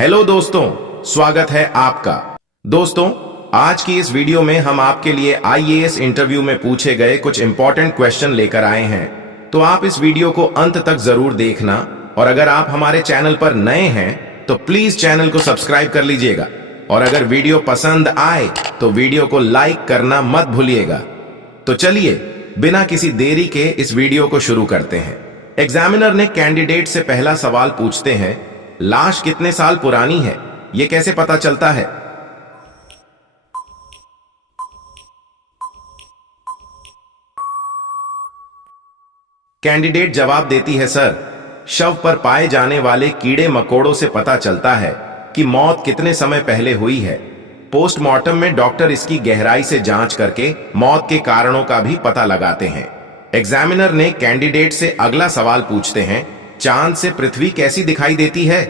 Hello दोस्तों, स्वागत है आपका। दोस्तों, आज की इस वीडियो में हम आपके लिए आईएएस इंटरव्यू में पूछे गए कुछ इंपॉर्टेंट क्वेश्चन लेकर आए हैं। तो आप इस वीडियो को अंत तक जरूर देखना, और अगर आप हमारे चैनल पर नए हैं तो प्लीज चैनल को सब्सक्राइब कर लीजिएगा, और अगर वीडियो पसंद आए तो वीडियो को लाइक करना मत भूलिएगा। तो चलिए बिना किसी देरी के इस वीडियो को शुरू करते हैं। एग्जामिनर ने कैंडिडेट से पहला सवाल पूछते हैं, लाश कितने साल पुरानी है, यह कैसे पता चलता है? कैंडिडेट जवाब देती है, सर, शव पर पाए जाने वाले कीड़े मकोड़ों से पता चलता है कि मौत कितने समय पहले हुई है। पोस्टमार्टम में डॉक्टर इसकी गहराई से जांच करके मौत के कारणों का भी पता लगाते हैं। एग्जामिनर ने कैंडिडेट से अगला सवाल पूछते हैं, चांद से पृथ्वी कैसी दिखाई देती है?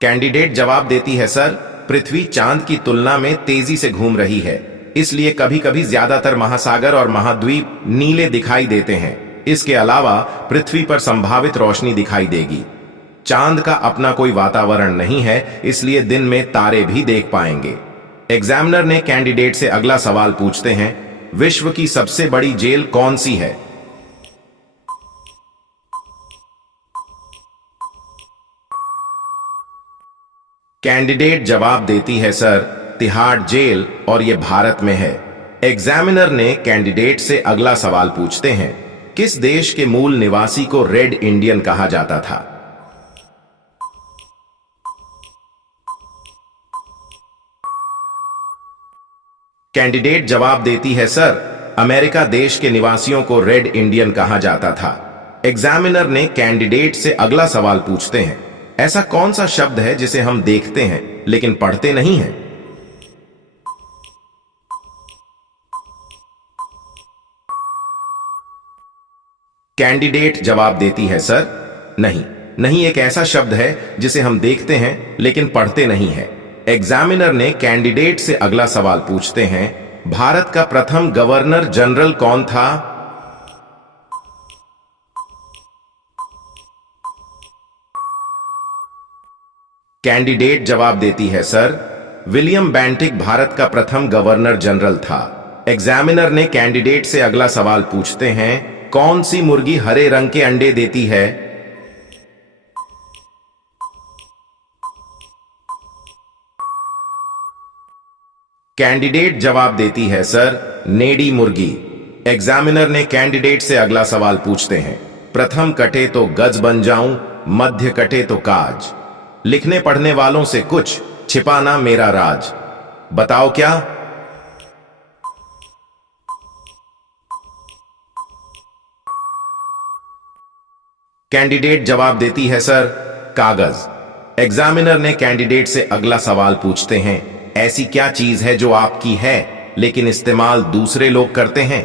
कैंडिडेट जवाब देती है, सर, पृथ्वी चांद की तुलना में तेजी से घूम रही है, इसलिए कभी कभी ज्यादातर महासागर और महाद्वीप नीले दिखाई देते हैं। इसके अलावा पृथ्वी पर संभावित रोशनी दिखाई देगी। चांद का अपना कोई वातावरण नहीं है, इसलिए दिन में तारे भी देख पाएंगे। एग्जामिनर ने कैंडिडेट से अगला सवाल पूछते हैं, विश्व की सबसे बड़ी जेल कौन सी है? कैंडिडेट जवाब देती है, सर, तिहाड़ जेल, और यह भारत में है। एग्जामिनर ने कैंडिडेट से अगला सवाल पूछते हैं, किस देश के मूल निवासी को रेड इंडियन कहा जाता था? कैंडिडेट जवाब देती है, सर, अमेरिका देश के निवासियों को रेड इंडियन कहा जाता था। एग्जामिनर ने कैंडिडेट से अगला सवाल पूछते हैं, ऐसा कौन सा शब्द है जिसे हम देखते हैं लेकिन पढ़ते नहीं हैं? कैंडिडेट जवाब देती है, सर, नहीं एक ऐसा शब्द है जिसे हम देखते हैं लेकिन पढ़ते नहीं है। एग्जामिनर ने कैंडिडेट से अगला सवाल पूछते हैं, भारत का प्रथम गवर्नर जनरल कौन था? कैंडिडेट जवाब देती है, सर, विलियम बेंटिक भारत का प्रथम गवर्नर जनरल था। एग्जामिनर ने कैंडिडेट से अगला सवाल पूछते हैं, कौन सी मुर्गी हरे रंग के अंडे देती है? कैंडिडेट जवाब देती है, सर, नेडी मुर्गी। एग्जामिनर ने कैंडिडेट से अगला सवाल पूछते हैं, प्रथम कटे तो गज बन जाऊं, मध्य कटे तो काज, लिखने पढ़ने वालों से कुछ छिपाना मेरा राज, बताओ क्या? कैंडिडेट जवाब देती है, सर, कागज। एग्जामिनर ने कैंडिडेट से अगला सवाल पूछते हैं, ऐसी क्या चीज है जो आपकी है लेकिन इस्तेमाल दूसरे लोग करते हैं?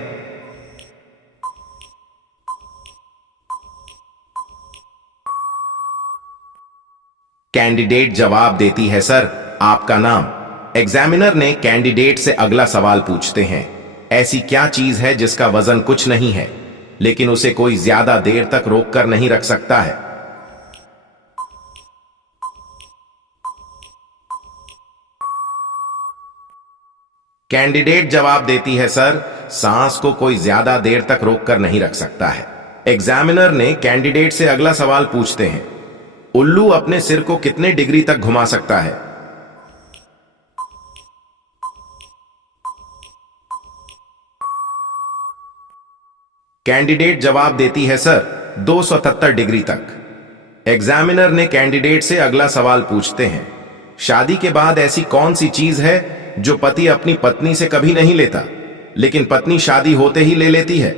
कैंडिडेट जवाब देती है, सर, आपका नाम। एग्जामिनर ने कैंडिडेट से अगला सवाल पूछते हैं, ऐसी क्या चीज है जिसका वजन कुछ नहीं है लेकिन उसे कोई ज्यादा देर तक रोक कर नहीं रख सकता है? कैंडिडेट जवाब देती है, सर, सांस को कोई ज्यादा देर तक रोक कर नहीं रख सकता है। एग्जामिनर ने कैंडिडेट से अगला सवाल पूछते हैं, उल्लू अपने सिर को कितने डिग्री तक घुमा सकता है? कैंडिडेट जवाब देती है, सर, 277 डिग्री तक। एग्जामिनर ने कैंडिडेट से अगला सवाल पूछते हैं, शादी के बाद ऐसी कौन सी चीज है जो पति अपनी पत्नी से कभी नहीं लेता लेकिन पत्नी शादी होते ही ले लेती है?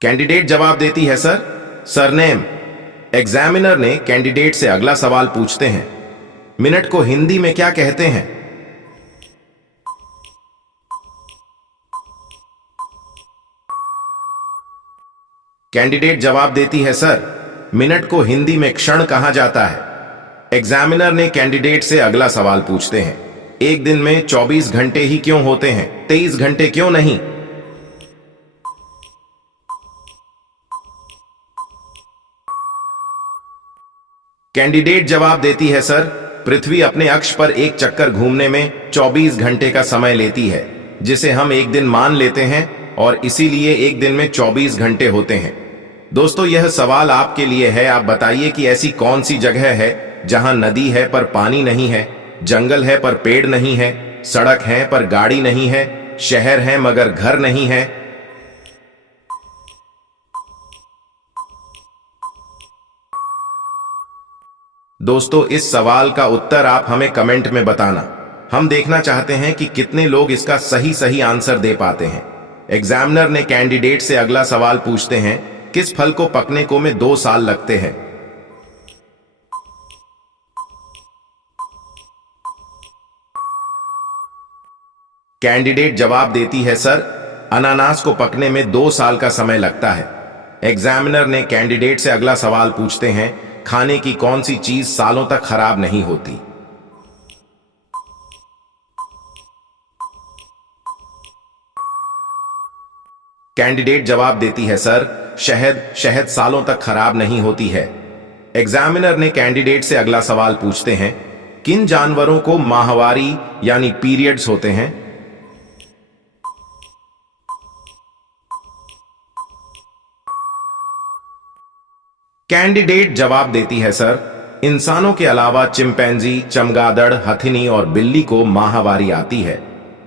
कैंडिडेट जवाब देती है, सर, सरनेम। एग्जामिनर ने कैंडिडेट से अगला सवाल पूछते हैं, मिनट को हिंदी में क्या कहते हैं? कैंडिडेट जवाब देती है, सर, मिनट को हिंदी में क्षण कहा जाता है। एग्जामिनर ने कैंडिडेट से अगला सवाल पूछते हैं, एक दिन में 24 घंटे ही क्यों होते हैं, 23 घंटे क्यों नहीं? कैंडिडेट जवाब देती है, सर, पृथ्वी अपने अक्ष पर एक चक्कर घूमने में 24 घंटे का समय लेती है, जिसे हम एक दिन मान लेते हैं और इसीलिए एक दिन में 24 घंटे होते हैं। दोस्तों, यह सवाल आपके लिए है। आप बताइए कि ऐसी कौन सी जगह है जहां नदी है पर पानी नहीं है, जंगल है पर पेड़ नहीं है, सड़क है पर गाड़ी नहीं है, शहर है मगर घर नहीं है? दोस्तों, इस सवाल का उत्तर आप हमें कमेंट में बताना। हम देखना चाहते हैं कि कितने लोग इसका सही आंसर दे पाते हैं। एग्जामिनर ने कैंडिडेट से अगला सवाल पूछते हैं, किस फल को पकने को में 2 साल लगते हैं? कैंडिडेट जवाब देती है, सर, अनानास को पकने में 2 साल का समय लगता है। एग्जामिनर ने कैंडिडेट से अगला सवाल पूछते हैं, खाने की कौन सी चीज सालों तक खराब नहीं होती? कैंडिडेट जवाब देती है, सर, शहद सालों तक खराब नहीं होती है। एग्जामिनर ने कैंडिडेट से अगला सवाल पूछते हैं, किन जानवरों को माहवारी यानी पीरियड्स होते हैं? कैंडिडेट जवाब देती है, सर, इंसानों के अलावा चिंपैंजी, चमगादड़, हथिनी और बिल्ली को माहवारी आती है।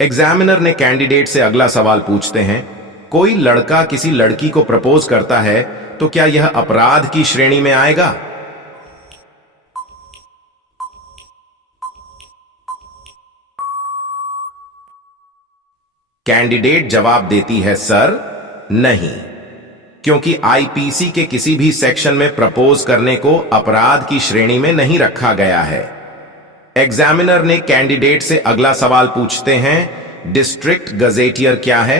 एग्जामिनर ने कैंडिडेट से अगला सवाल पूछते हैं, कोई लड़का किसी लड़की को प्रपोज करता है तो क्या यह अपराध की श्रेणी में आएगा? कैंडिडेट जवाब देती है, सर, नहीं, क्योंकि आईपीसी के किसी भी सेक्शन में प्रपोज करने को अपराध की श्रेणी में नहीं रखा गया है। एग्जामिनर ने कैंडिडेट से अगला सवाल पूछते हैं, डिस्ट्रिक्ट गजेटियर क्या है?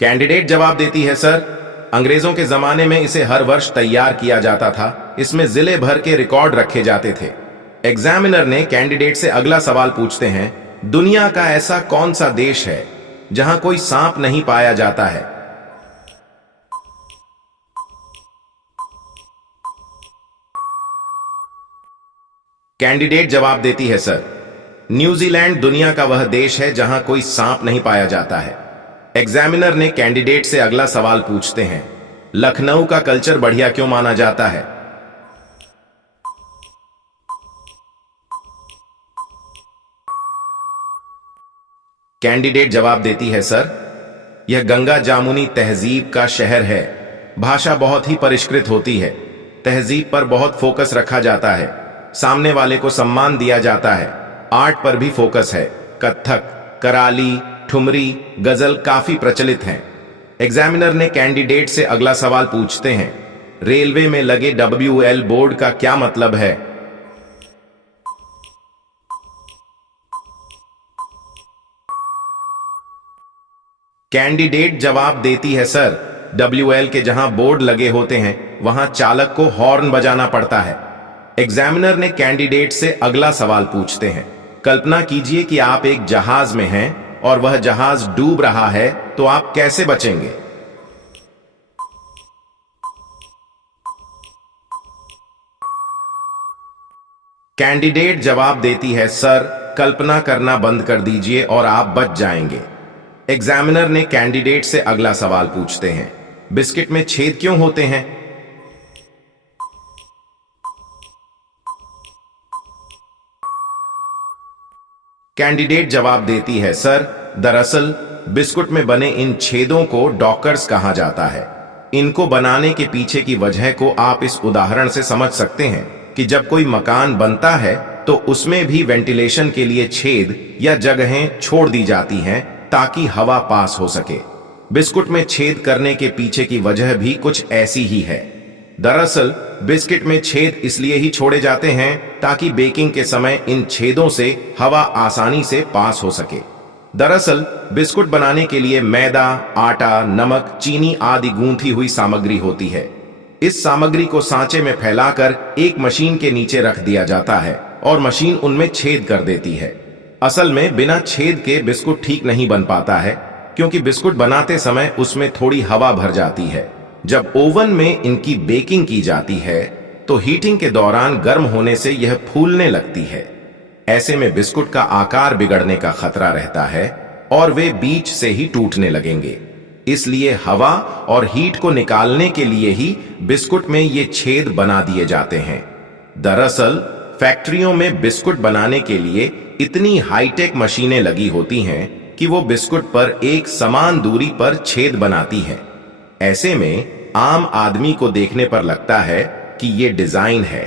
कैंडिडेट जवाब देती है, सर, अंग्रेजों के जमाने में इसे हर वर्ष तैयार किया जाता था। इसमें जिले भर के रिकॉर्ड रखे जाते थे। एग्जामिनर ने कैंडिडेट से अगला सवाल पूछते हैं, दुनिया का ऐसा कौन सा देश है जहां कोई सांप नहीं पाया जाता है? कैंडिडेट जवाब देती है, सर, न्यूजीलैंड दुनिया का वह देश है जहां कोई सांप नहीं पाया जाता है। एग्जामिनर ने कैंडिडेट से अगला सवाल पूछते हैं, लखनऊ का कल्चर बढ़िया क्यों माना जाता है? कैंडिडेट जवाब देती है, सर, यह गंगा जामुनी तहजीब का शहर है। भाषा बहुत ही परिष्कृत होती है, तहजीब पर बहुत फोकस रखा जाता है, सामने वाले को सम्मान दिया जाता है, आर्ट पर भी फोकस है, कथक, कराली, ठुमरी, गजल काफी प्रचलित हैं। एग्जामिनर ने कैंडिडेट से अगला सवाल पूछते हैं, रेलवे में लगे WL बोर्ड का क्या मतलब है? कैंडिडेट जवाब देती है, सर, WL के जहां बोर्ड लगे होते हैं वहां चालक को हॉर्न बजाना पड़ता है। एग्जामिनर ने कैंडिडेट से अगला सवाल पूछते हैं, कल्पना कीजिए कि आप एक जहाज में हैं और वह जहाज डूब रहा है, तो आप कैसे बचेंगे? कैंडिडेट जवाब देती है, सर, कल्पना करना बंद कर दीजिए और आप बच जाएंगे। एग्जामिनर ने कैंडिडेट से अगला सवाल पूछते हैं, बिस्किट में छेद क्यों होते हैं? कैंडिडेट जवाब देती है, सर, दरअसल बिस्कुट में बने इन छेदों को डॉकर्स कहा जाता है। इनको बनाने के पीछे की वजह को आप इस उदाहरण से समझ सकते हैं कि जब कोई मकान बनता है तो उसमें भी वेंटिलेशन के लिए छेद या जगहें छोड़ दी जाती हैं ताकि हवा पास हो सके। बिस्कुट में छेद करने के पीछे की वजह भी कुछ ऐसी ही है। दरअसल बिस्किट में छेद इसलिए ही छोड़े जाते हैं ताकि बेकिंग के समय इन छेदों से हवा आसानी से पास हो सके। दरअसल बिस्कुट बनाने के लिए मैदा, आटा, नमक, चीनी आदि गूंथी हुई सामग्री होती है। इस सामग्री को सांचे में फैलाकर एक मशीन के नीचे रख दिया जाता है और मशीन उनमें छेद कर देती है। असल में बिना छेद के बिस्कुट ठीक नहीं बन पाता है, क्योंकि बिस्कुट बनाते समय उसमें थोड़ी हवा भर जाती है। जब ओवन में इनकी बेकिंग की जाती है तो हीटिंग के दौरान गर्म होने से यह फूलने लगती है। ऐसे में बिस्कुट का आकार बिगड़ने का खतरा रहता है और वे बीच से ही टूटने लगेंगे। इसलिए हवा और हीट को निकालने के लिए ही बिस्कुट में ये छेद बना दिए जाते हैं। दरअसल फैक्ट्रियों में बिस्कुट बनाने के लिए इतनी हाईटेक मशीनें लगी होती हैं कि वो बिस्कुट पर एक समान दूरी पर छेद बनाती हैं। ऐसे में आम आदमी को देखने पर लगता है कि ये डिजाइन है,